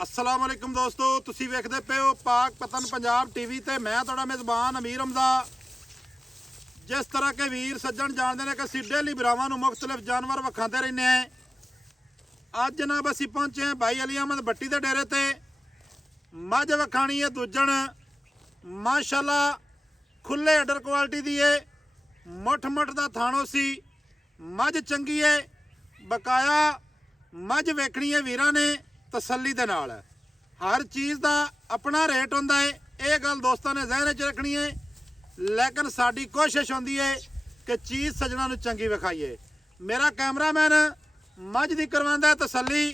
अस्सलाम वालेकुम दोस्तों, तुसी वेखदे पे हो पाक पतन पंजाब टीवी ते मैं तुहाडा मेज़बान अमीर हमदा। जिस तरह के वीर सज्जन जानते हैं कि असीं डेली भरावां नूं मुख्तलिफ जानवर विखाते रहने हैं। अज जनाब असीं पहुंचे हैं भाई अली अहमद भट्टी के डेरे ते। मझ विखाणी है दूजण, माशाअल्लाह खुले अडर क्वालिटी दी है। मुठ मुठ दा थाणो सी, मझ चंगी है। बकाया मझ वेखनी है वीरां ने तसल्ली दे नाल। हर चीज़ का अपना रेट होंदा है, ये गल दोस्तों ने जहन च रखनी है। लेकिन साडी कोशिश होंदी है कि चीज़ सजना नूं चंगी विखाईए। मेरा कैमरामैन मझ दी करवांदा तसल्ली,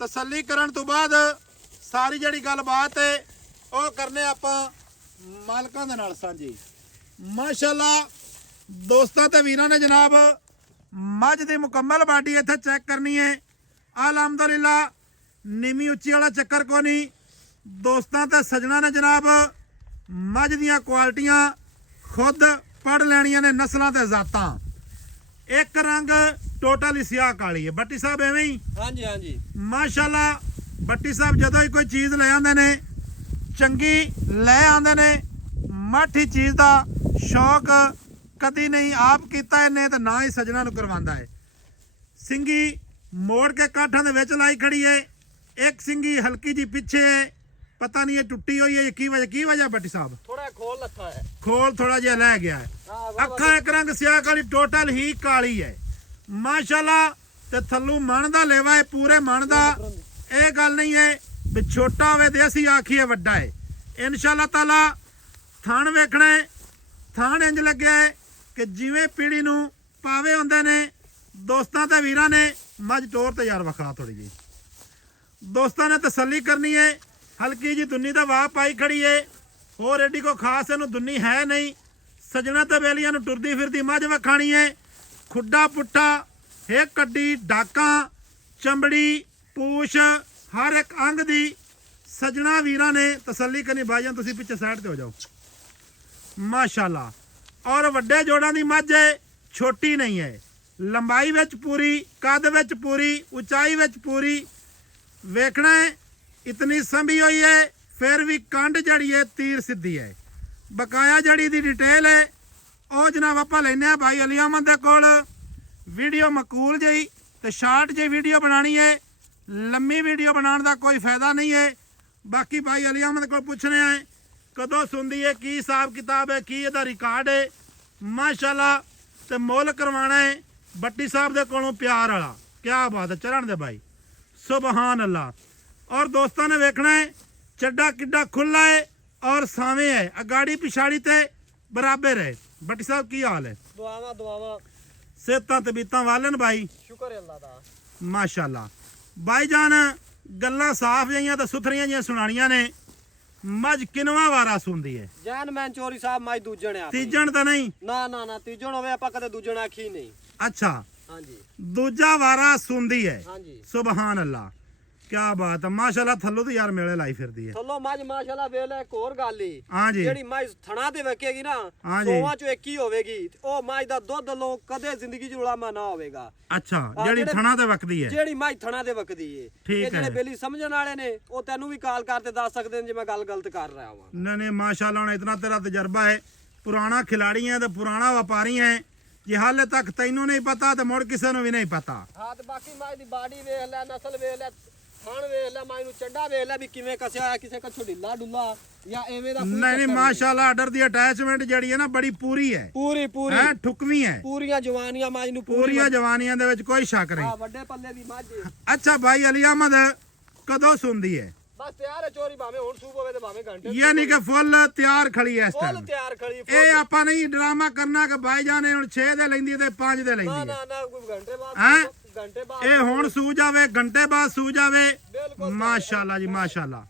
तसल्ली करन तो बाद सारी जिहड़ी गलबात है वो करने आपां मालकां दे नाल सांझी। माशाअल्लाह दोस्तों ते वीरां ने जनाब मझ दी मुकम्मल बाडी इत्थे चेक करनी है। अलहमदुलिल्लाह नीवी उच्ची वाला चक्कर को नहीं। दोस्तों ते सजना ने जनाब मझ दियां क्वालिटियां खुद पढ़ लैनियां ने, नस्लों ते जातां। एक रंग टोटल ही सियाह काली है। भट्टी साहब एवें ही? हाँ जी हाँ जी माशाअल्लाह भट्टी साहब जदों ही कोई चीज़ ले आंदे ने चंगी ले आंदे ने। माठी चीज़ का शौक कदी नहीं आप कीता इन्हें ते ना ही सजना नूं करवांदा है। सिंगी मोड़ के काठां दे विच लाई खड़ी है। एक सिंगी हल्की जी पीछे है, पता नहीं है टुट्टी हुई है की वजह भट्टी साहब? थोड़ा खोल रखा है, खोल थोड़ा जिहा लै गया है। अखा एक रंग सियाह काली टोटल ही काली है। माशाअल्लाह ते थल्लू मन दा लेवा है, पूरे मन दा। ये गल नहीं है भी छोटा होवे ते असीं आखीए वड्डा है। इंशाअल्लाह ताला थान वेखना है, थान इंज लग्या है कि जिवें पीढ़ी नूं पावे हुंदे ने। दोस्तां ते वीरां ने मझ टोर ते यार वखा थोड़ी जी। दोस्तों ने तसल्ली करनी है। हल्की जी दुन्नी तो वाह पाई खड़ी है, होर एडी को खास इनू दुन्नी है नहीं। सजना तो बेलियां नूं टुरदी फिरदी मझ वखाणी है। खुड्डा पुट्ठा एक कड्डी डाका चमड़ी पूछ हर एक अंग दी सजना वीरां ने तसल्ली करनी। भाईजान तुसीं पिछे साइड ते हो जाओ। माशाअल्लाह और वड्डे जोड़ां दी मझ है, छोटी नहीं है। लंबाई विच पूरी, कद विच पूरी, उचाई विच पूरी। वेखना है इतनी संभी हुई है, फिर भी कंड जड़ी है तीर सीधी है। बकाया जड़ी दी डिटेल है वो जनाब आप लेने भाई अली अहमद दे कोल। वीडियो मकूल जी तो शार्ट जी वीडियो बनानी है, लम्मी वीडियो बनाने का कोई फायदा नहीं है। बाकी भाई अली अहमद को पूछने हैं कदों सुनदी है, की हिसाब किताब है, की इहदा रिकॉर्ड है। माशाअल्लाह ते मुल करवाना है भट्टी साहब दे कोलों प्यार वाला। क्या बात है, चरण दे भाई सुबहान अल्लाह। और दोस्तों ने वेखना है चड्डा किड्डा खुला है और सावे है, अगाड़ी पिछाड़ी ते बराबर है। भट्टी साहब की हाल है? दुआवा दुआवा सेहतां तबीयतां वालन भाई? शुक्र है अल्लाह दा माशाअल्लाह। भाईजान गल्लां साफ जिहियां ते सुथरियां जिहियां सुनानियां ने। मझ किनवा वारा सुनदी है? जैन मैन चोरी साहब माई दूजण है। तीजण तो नहीं? ना ना ना तीजण होवे आपां कदे दूजण आखी नहीं। अच्छा हाँ जी दूजा वारा सुनदी है। हाँ जी सुबहान अल्लाह, क्या बात है। माशाअल्लाह थल्लो तो यार मेले लाई फिरदी है। थल्लो मज माशाअल्लाह वेले एक और गल ही। हाँ जी जेड़ी माई थणा ते वकेगी ना, हाँ जी। 100 चो एक ही होवेगी। ओ माई दा दुੱਧ लो कदे जिंदगी च उलामा ना होवेगा। अच्छा जेड़ी थणा ते वकदी है? जेड़ी माई थणा ते वकदी है। ठीक ये जेड़े है। बेली समझण वाले ने ओ तैनू भी कॉल करते दस सकदे ने जे मैं गल गलत कर रहा हां। नहीं नहीं माशाअल्लाह ने इतना तेरा तजर्बा है। पुराना खिलाड़ी है तो पुराना व्यापारी है। जे हाले तक तैनू नहीं पता तो मुड़ किसी नूं भी नहीं पता। हाँ तो बाकी माई दी बाडी वेख ले, नस्ल वेख ले, थान वेख ले, माई नू चड्डा वेख ले भी किवें कसिया है, किसे कछु ढिल्ला डुल्ला या एवें दा कोई नहीं नहीं चक्कर माशाअल्लाह अडर दी अटैचमेंट जड़ी है ना बड़ी पूरी है। पूरी पूरी है ठुकवी है, पूरियां जवानियां माई नू पूरियां जवानियां दे विच कोई शक हां नहीं। वड्डे पल्ले दी मझ। अच्छा भाई अली अहमद कदों सुनदी है? बस तैयार है चोरी भाਵੇਂ हुण सूब होवे ते भाਵੇਂ घंटे यानी कि फुल तैयार खड़ी है इस फुल टाइम? तैयार खड़ी ये आपां नहीं ड्रामा करना कि भाईजान हुण 6 दे लैंदी ते 5 दे ना लैंदी ना है। ना कोई घंटे बाद हैं? घंटे बाद ये हुण सू जावे, घंटे बाद सू जावे। बिल्कुल माशाअल्लाह जी माशाअल्लाह।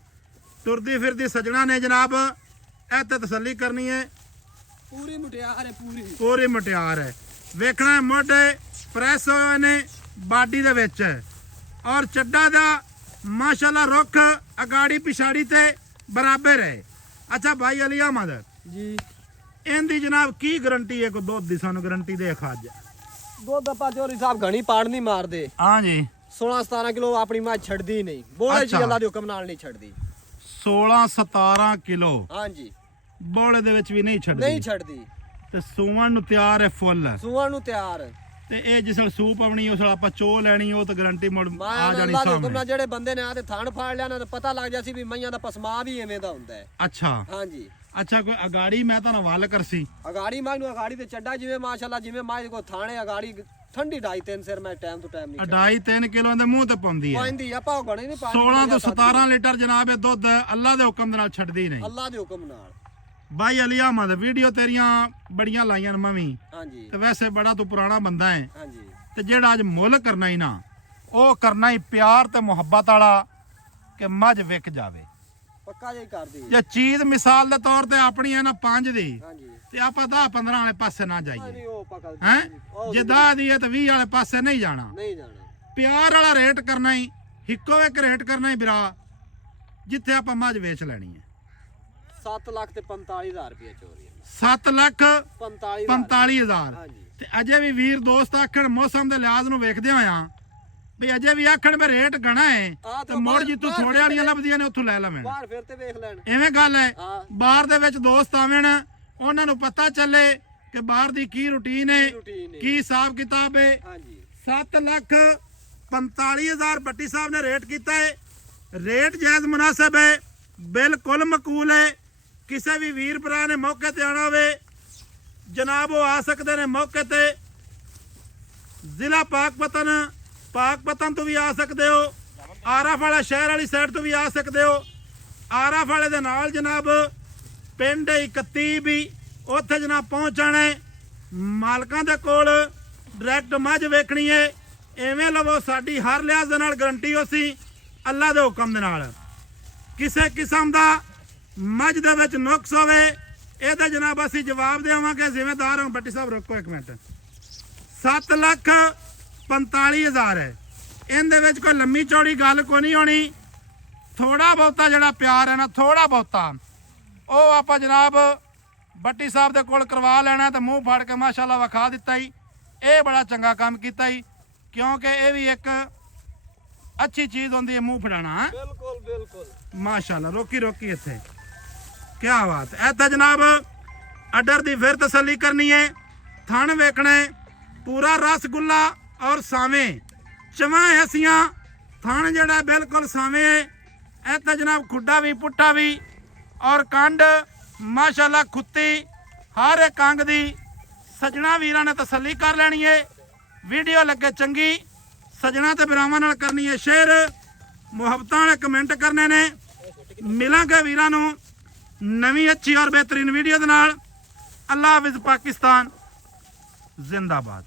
तुरदी फिरदी सजना ने जनाब ऐते तसल्ली करनी है। पूरी मुटियार है, पूरी पूरी मुटियार है। वेखना है मोढे प्रेस होए ने बाडी दे विच और चड्डा दा माशाअल्लाह रुख अगाड़ी पिछाड़ी ते बराबर है। अच्छा भाई अली अहमद जी इनकी जनाब की गारंटी है? कोई दुध की सानू गारंटी दे खाज? दुੱਧ ਆਪਾਂ ਚੋਰੀ ਸਾਹਿਬ ਘਣੀ ਪਾੜ ਨਹੀਂ ਮਾਰਦੇ। हाँ जी 16-17 ਕਿਲੋ ਆਪਣੀ ਮਾਂ ਛੱਡਦੀ ਨਹੀਂ ਬੋਲੇ ਅੱਛਾ। ਜੀ ਅੱਲਾ ਦੇ ਹੁਕਮ ਨਾਲ ਨਹੀਂ ਛੱਡਦੀ 16-17 ਕਿਲੋ ਹਾਂਜੀ ਬੋਲੇ ਦੇ ਵਿੱਚ ਵੀ ਨਹੀਂ ਨਹੀਂ ਛੱਡਦੀ ਛੱਡਦੀ ਤੇ ਸੂਵਣ ਨੂੰ ਤਿਆਰ ਹੈ ਫੁੱਲ ਸੂਆਂ ਨੂੰ ਤਿਆਰ ਤੇ ਇਹ ਜਿਸਲ ਸੂਪ ਆਉਣੀ ਉਸ ਆਪਾਂ ਚੋ ਲੈਣੀ ਉਹ ਤਾਂ ਗਾਰੰਟੀ ਮੁੜ ਮੈਂ ਆ ਜਾਣੀ ਅੱਲਾ ਦੇ ਹੁਕਮ ਸਾਹਮਣੇ ਨਾਲ ਜਿਹੜੇ ਬੰਦੇ ਨੇ ਆ ਤੇ ਥਾਣ ਫਾੜ ਲਿਆ ਨਾ ਤੇ ਪਤਾ ਲੱਗ ਜਾ ਸੀ ਵੀ ਮਈਆਂ ਦਾ ਪਸਮਾ ਵੀ ਐਵੇਂ ਦਾ ਹੁੰਦਾ ਹੈ ਅੱਛਾ ਹਾਂਜੀ ਅੱਛਾ ਕੋਈ ਅਗਾੜੀ ਮੈਂ ਤਾਂ ਵੱਲ ਕਰਸੀ ਅਗਾੜੀ ਮਾਂ ਨੂੰ ਅਗਾੜੀ ਤੇ ਚੱਡਾ ਜਿਵੇਂ ਮਾਸ਼ਾਅੱਲਾ ਜਿਵੇਂ ਮਾਂ ਕੋ ਥਾਣੇ ਅਗਾੜੀ ਠੰਡੀ 2.5-3 ਸਿਰ ਮੈਂ ਟਾਈਮ ਤੋਂ ਟਾਈਮ ਨਹੀਂ ਅਢਾਈ 3 ਕਿਲੋ ਦੇ ਮੂੰਹ ਤੇ ਪਾਉਂਦੀ ਹੈ ਪਾਉਂਦੀ ਆਪਾਂ ਗਣੇ ਨਹੀਂ ਪਾਣੀ 16 ਤੋਂ 17 ਲੀਟਰ ਜਨਾਬ ਇਹ ਦੁੱਧ ਅੱਲਾ ਦੇ ਹੁਕਮ ਦੇ ਨਾਲ ਛੱਡਦੀ ਨਹੀਂ ਅੱਲਾ ਦੇ ਹੁਕਮ ਨਾਲ ਬਾਈ ਅਲੀ ਅਹਿਮਦ ਵੀਡੀਓ ਤੇਰੀਆਂ ਬੜੀਆਂ ਲਾਈਆਂ ਨੇ ਮੈਂ ਵੀ ਹਾਂਜੀ ਤੇ ਵੈਸੇ ਬੜਾ ਤੂੰ ਪੁਰਾਣਾ ਬੰਦਾ ਹੈ ਹਾਂਜੀ ਤੇ ਜਿਹੜਾ ਅੱਜ ਮੁੱਲ ਕਰਨਾ ਹੀ ਨਾ ਉਹ ਕਰਨਾ ਹੀ ਪਿਆਰ ਤੇ ਮੁਹੱਬਤ ਵਾਲਾ ਕਿ ਮੱਝ ਵਿਕ ਜਾਵੇ ਪੱਕਾ ਜਿਹਾ ਕਰਦੀ ਜੇ ਚੀਜ਼ ਮਿਸਾਲ ਦੇ ਤੌਰ ਤੇ ਆਪਣੀ ਹੈ ਨਾ 5 ਦੀ ਹਾਂਜੀ ਤੇ ਆਪਾਂ 10-15 ਵਾਲੇ ਪਾਸੇ ਨਾ ਜਾਈਏ ਨਹੀਂ ਉਹ ਪੱਕਾ ਹੈ ਜੇ 10 ਦੀ ਹੈ ਤੇ 20 ਵਾਲੇ ਪਾਸੇ ਨਹੀਂ ਜਾਣਾ ਨਹੀਂ ਜਾਣਾ ਪਿਆਰ ਵਾਲਾ ਰੇਟ ਕਰਨਾ ਹੀ ਇੱਕੋ ਇੱਕ ਰੇਟ ਕਰਨਾ ਹੀ ਵੀਰਾ ਜਿੱਥੇ ਆਪਾਂ ਮੱਝ ਵੇਚ ਲੈਣੀ ਹੈ 7 ਲੱਖ ਤੇ 45,000 ਰੁਪਏ ਚੋਰੀ 7 ਲੱਖ 45,000 45,000 ਹਾਂਜੀ ਤੇ ਅਜੇ ਵੀ ਵੀਰ ਦੋਸਤ ਆਖਣ ਮੌਸਮ ਦੇ ਲਿਹਾਜ਼ ਨੂੰ ਵੇਖਦੇ ਹੋਇਆ ਵੀ ਅਜੇ ਵੀ ਆਖਣ ਵੀ ਰੇਟ ਗਣਾ ਹੈ ਤੇ ਮੋੜ ਜੀ ਤੂੰ ਥੋੜੇ ਵਾਲੀਆਂ ਲੱਭਦੀਆਂ ਨੇ ਉੱਥੋਂ ਲੈ ਲਵੇਂ ਬਾਹਰ ਫਿਰ ਤੇ ਵੇਖ ਲੈਣ ਐਵੇਂ ਗੱਲ ਹੈ ਹਾਂ। ਬਾਹਰ ਦੇ ਵਿੱਚ ਦੋਸਤ ਆਵਣ ਉਹਨਾਂ ਨੂੰ ਪਤਾ ਚੱਲੇ ਕਿ ਬਾਹਰ ਦੀ ਕੀ ਰੁਟੀਨ ਹੈ ਰੂਟੀਨ ਹੈ ਕੀ ਹਿਸਾਬ ਕਿਤਾਬ ਹੈ ਹਾਂਜੀ 7 ਲੱਖ 45,000 ਬੱਟੀ ਸਾਹਿਬ ਨੇ ਰੇਟ ਕੀਤਾ ਹੈ ਰੇਟ ਜਾਇਜ਼ ਮੁਨਾਸਬ ਹੈ ਬਿਲਕੁਲ ਮਕੂਲ ਹੈ ਕਿਸੇ ਵੀ ਵੀਰ ਭਰਾ ਨੇ ਮੌਕੇ ਤੇ ਆਣਾ ਹੋਵੇ ਜਨਾਬ ਉਹ ਆ ਸਕਦੇ ਨੇ ਮੌਕੇ ਤੇ ਜ਼ਿਲ੍ਹਾ ਪਾਕਪਤਨ ਤੋਂ ਵੀ ਆ ਸਕਦੇ ਹੋ ਆਰਾਫ ਵਾਲਾ ਸ਼ਹਿਰ ਵਾਲੀ ਸਾਈਡ ਤੋਂ ਵੀ ਆ ਸਕਦੇ ਹੋ ਆਰਾਫ ਵਾਲੇ ਦੇ ਨਾਲ ਜਨਾਬ ਪਿੰਡ 31 ਵੀ ਉੱਥੇ ਜਨਾਬ ਪਹੁੰਚ ਜਾਣਾ ਹੈ ਮਾਲਕਾਂ ਦੇ ਕੋਲ ਡਾਇਰੈਕਟ ਮੱਝ ਵੇਖਣੀ ਹੈ ਐਵੇਂ ਲਵੋ ਸਾਡੀ ਹਰ ਲਿਹਾਜ਼ ਦੇ ਨਾਲ ਗਰੰਟੀ ਹੋਸੀ ਅੱਲਾ ਦੇ ਹੁਕਮ ਦੇ ਨਾਲ ਕਿਸੇ ਕਿਸਮ ਦਾ ਮੱਝ ਦੇ ਵਿੱਚ ਨੁਕਸ ਹੋਵੇ ਇਹਦਾ ਜਨਾਬ ਅਸੀਂ ਜਵਾਬ ਦੇਵਾਂਗੇ ਜ਼ਿੰਮੇਦਾਰ ਹਾਂ ਬੱਟੀ ਸਾਹਿਬ ਰੁਕੋ ਇੱਕ ਮਿੰਟ 7 ਲੱਖ 45,000 ਹੈ ਇਹਦੇ ਵਿੱਚ ਕੋਈ ਲੰਮੀ ਚੌੜੀ ਗੱਲ ਕੋਈ ਨਹੀਂ ਹੋਣੀ ਥੋੜਾ ਬਹੁਤਾ ਜਿਹੜਾ ਪਿਆਰ ਹੈ ਨਾ ਥੋੜਾ ਬਹੁਤਾ ਉਹ ਆਪਾਂ ਜਨਾਬ ਬੱਟੀ ਸਾਹਿਬ ਦੇ ਕੋਲ ਕਰਵਾ ਲੈਣਾ ਤੇ ਮੂੰਹ ਫੜ ਕੇ ਮਾਸ਼ਾਅੱਲਾ ਵਿਖਾ ਦਿੱਤਾ ਹੀ ਇਹ ਬੜਾ ਚੰਗਾ ਕੰਮ ਕੀਤਾ ਹੀ ਕਿਉਂਕਿ ਇਹ ਵੀ ਇੱਕ ਅੱਛੀ ਚੀਜ਼ ਹੁੰਦੀ ਹੈ ਮੂੰਹ ਫੜਾਣਾ ਬਿਲਕੁਲ ਬਿਲਕੁਲ ਮਾਸ਼ਾਅੱਲਾ ਰੋਕੀ ਇੱਥੇ ਕੀ ਬਾਤ ਹੈ ਇੱਥੇ ਜਨਾਬ ਅਡਰ ਦੀ ਫਿਰ ਤਸੱਲੀ ਕਰਨੀ ਹੈ ਥਣ ਵੇਖਣਾ ਹੈ ਪੂਰਾ ਰਸਗੁੱਲਾ ਔਰ ਸਾਵੇਂ ਚਵਾਂ ਐਸੀਆਂ ਥਣ ਜਿਹੜਾ ਬਿਲਕੁਲ ਸਾਵੇਂ ਹੈ ਇੱਥੇ ਜਨਾਬ ਖੁੱਡਾ ਵੀ ਪੁੱਠਾ ਵੀ ਔਰ ਕੰਡ ਮਾਸ਼ਾਅੱਲਾ ਖੁੱਤੀ ਹਰ ਇੱਕ ਅੰਗ ਦੀ ਸਜਣਾ ਵੀਰਾਂ ਨੇ ਤਸੱਲੀ ਕਰ ਲੈਣੀ ਹੈ ਵੀਡੀਓ ਲੱਗੇ ਚੰਗੀ ਸਜਣਾ ਤੇ ਭਰਾਵਾਂ ਨਾਲ ਕਰਨੀ ਹੈ ਸ਼ੇਅਰ ਮੁਹੱਬਤਾਂ ਵਾਲੇ ਕਮੈਂਟ ਕਰਨੇ ਨੇ ਮਿਲਾਂਗੇ ਵੀਰਾਂ ਨੂੰ ਨਵੀਂ ਅੱਛੀ ਔਰ ਬਿਹਤਰੀਨ ਵੀਡੀਓ ਦੇ ਨਾਲ ਅੱਲਾ ਹਾਫਿਜ਼ ਪਾਕਿਸਤਾਨ ਜ਼ਿੰਦਾਬਾਦ